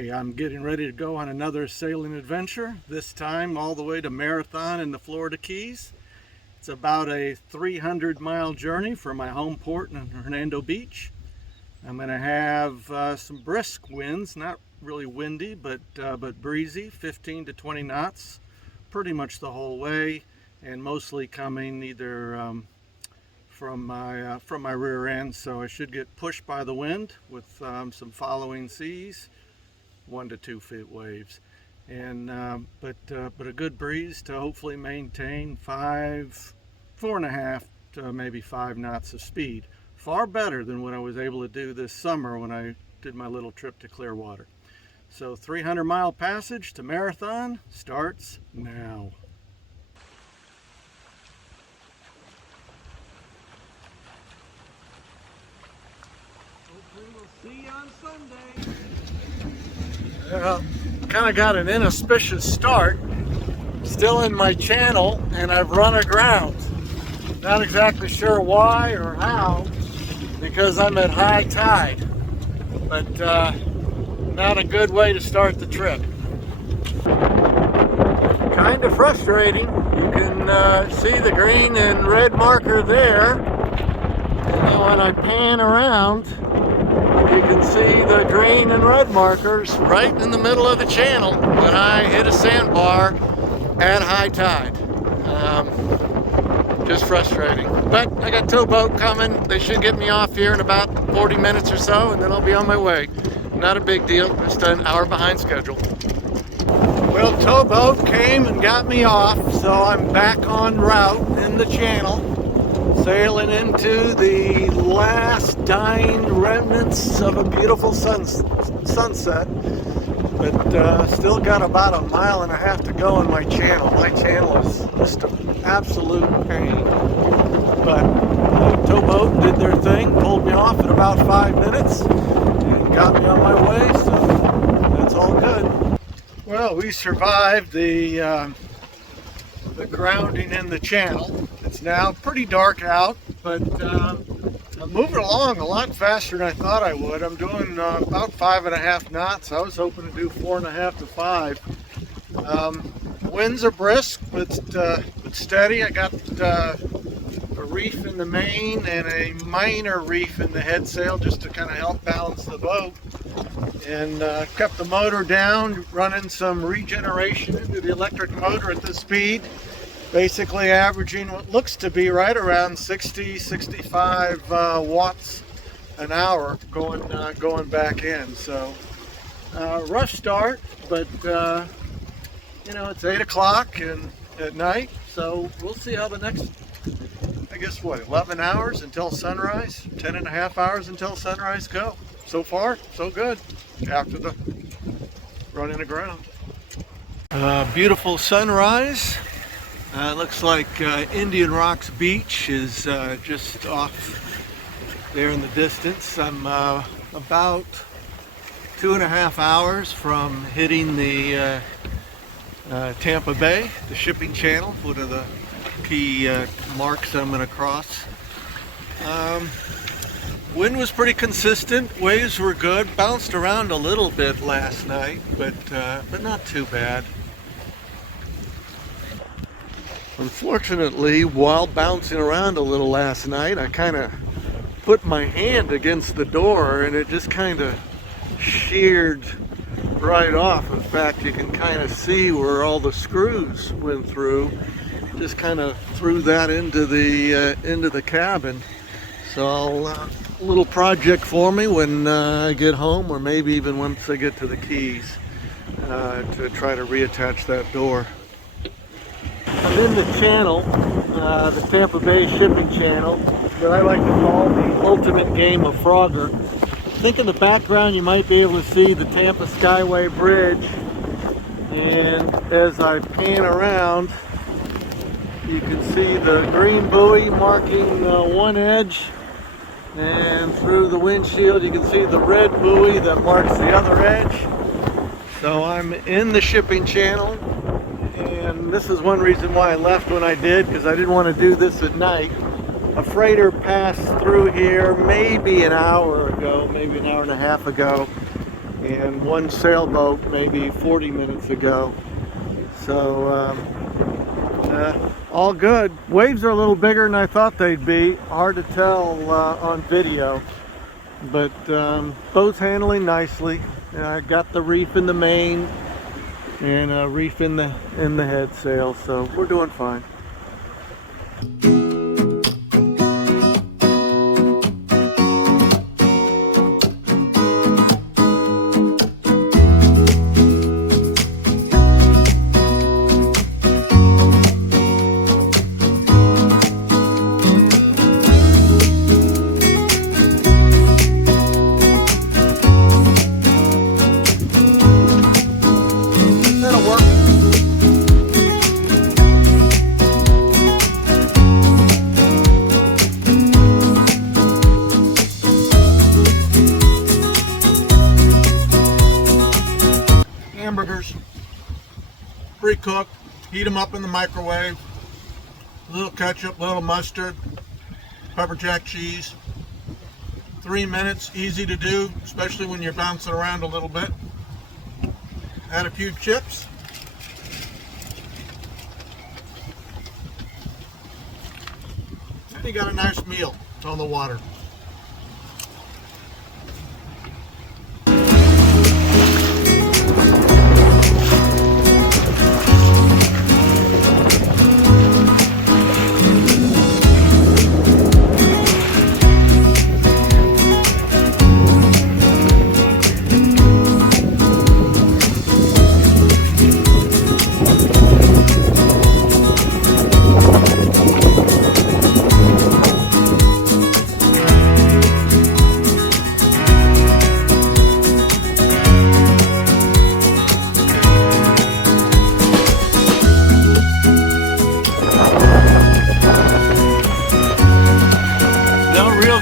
Okay, I'm getting ready to go on another sailing adventure, this time all the way to Marathon in the Florida Keys. It's about a 300-mile journey from my home port in Hernando Beach. I'm going to have some brisk winds, not really windy, but breezy, 15 to 20 knots, pretty much the whole way, and mostly coming either from my rear end, so I should get pushed by the wind with some following seas, 1 to 2 feet waves, and but a good breeze to hopefully maintain 4.5 to maybe 5 knots of speed. Far better than what I was able to do this summer when I did my little trip to Clearwater. So 300-mile passage to Marathon starts now. See you on Sunday. Well, kind of got an inauspicious start. Still in my channel, and I've run aground. Not exactly sure why or how, because I'm at high tide. But not a good way to start the trip. Kind of frustrating. You can see the green and red marker there. And then when I pan around, you can see the green and red markers right in the middle of the channel when I hit a sandbar at high tide. Just frustrating. But I got towboat coming. They should get me off here in about 40 minutes or so, and then I'll be on my way. Not a big deal, just an hour behind schedule. Well, towboat came and got me off, so I'm back on route in the channel, sailing into the last dying remnants of a beautiful sunset, but still got about 1.5 miles to go in my channel. My channel is just an absolute pain, but towboat did their thing, pulled me off in about 5 minutes, and got me on my way, so that's all good. Well, we survived the grounding in the channel. It's now pretty dark out, but I'm moving along a lot faster than I thought I would. I'm doing about 5.5 knots. I was hoping to do 4.5 to 5. Winds are brisk, but steady. I got a reef in the main and a minor reef in the head sail just to kind of help balance the boat. And kept the motor down, running some regeneration into the electric motor at this speed. Basically averaging what looks to be right around 65 watts an hour going back in. So rough start, but you know, it's 8 o'clock and at night, so we'll see how the next, I guess what, 11 hours until sunrise, 10.5 hours until sunrise go. So far, so good after the running aground. Beautiful sunrise. Looks like Indian Rocks Beach is just off there in the distance. I'm about 2.5 hours from hitting the Tampa Bay, the shipping channel, one of the key marks I'm going to cross. Wind was pretty consistent, waves were good, bounced around a little bit last night, but not too bad. Unfortunately, while bouncing around a little last night, I kind of put my hand against the door and it just kind of sheared right off. In fact, you can kind of see where all the screws went through. Just kind of threw that into the cabin. So a little project for me when I get home, or maybe even once I get to the Keys, to try to reattach that door. I'm in the channel, the Tampa Bay shipping channel, that I like to call the ultimate game of Frogger. I think in the background you might be able to see the Tampa Skyway Bridge, and as I pan around you can see the green buoy marking one edge, and through the windshield you can see the red buoy that marks the other edge. So I'm in the shipping channel, and this is one reason why I left when I did, because I didn't want to do this at night. A freighter passed through here maybe an hour ago, maybe an hour and a half ago, and one sailboat maybe 40 minutes ago. So all good. Waves are a little bigger than I thought they'd be. Hard to tell on video, but boat's handling nicely. I got the reef in the main and a reef in the head sail, so we're doing fine. Hamburgers, pre-cooked, heat them up in the microwave, a little ketchup, a little mustard, pepper jack cheese. 3 minutes, easy to do, especially when you're bouncing around a little bit. Add a few chips. And you got a nice meal on the water.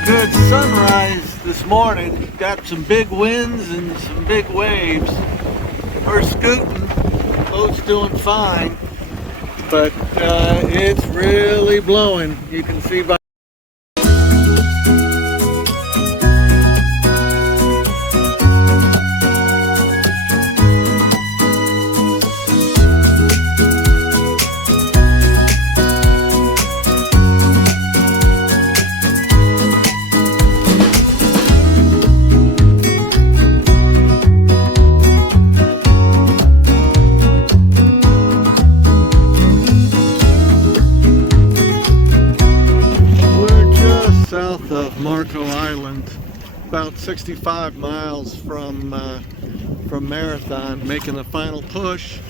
Good sunrise this morning. Got some big winds and some big waves. We're scooting, boat's doing fine, but it's really blowing. You can see by about 65 miles from Marathon, making the final push.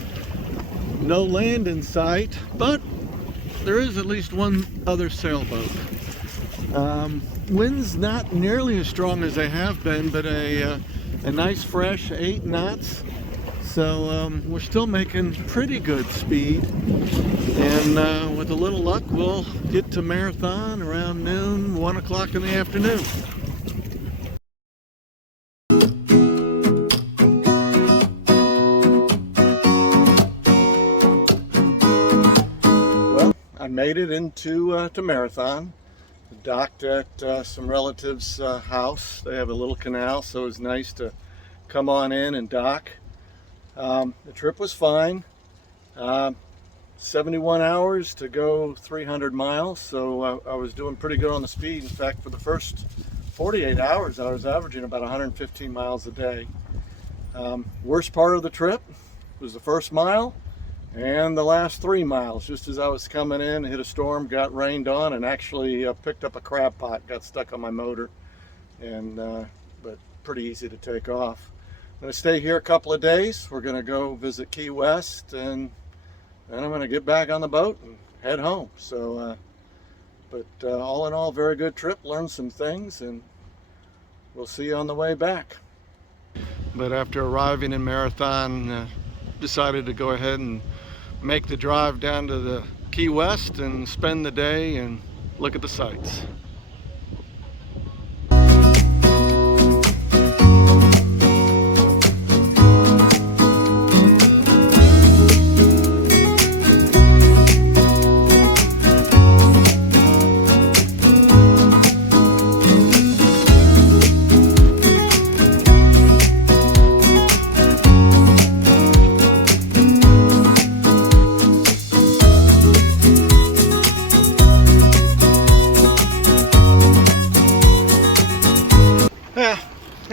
No land in sight, but there is at least one other sailboat. Winds not nearly as strong as they have been, but a nice fresh 8 knots. So we're still making pretty good speed, and with a little luck we'll get to Marathon around noon, 1 o'clock in the afternoon. Made it into to Marathon. Docked at some relatives' house. They have a little canal, so it was nice to come on in and dock. The trip was fine. 71 hours to go 300 miles, so I was doing pretty good on the speed. In fact, for the first 48 hours, I was averaging about 115 miles a day. Worst part of the trip was the first mile and the last 3 miles. Just as I was coming in, hit a storm, got rained on, and actually picked up a crab pot, got stuck on my motor, and but pretty easy to take off. I'm going to stay here a couple of days. We're going to go visit Key West, and then I'm going to get back on the boat and head home. So but all in all, very good trip. Learned some things, and we'll see you on the way back. But after arriving in Marathon, decided to go ahead and make the drive down to the Key West and spend the day and look at the sights.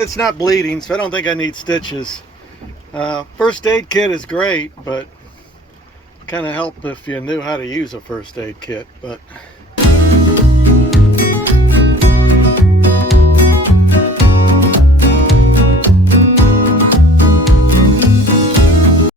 it's not bleeding, so I don't think I need stitches. First aid kit is great, but kind of help if you knew how to use a first aid kit. But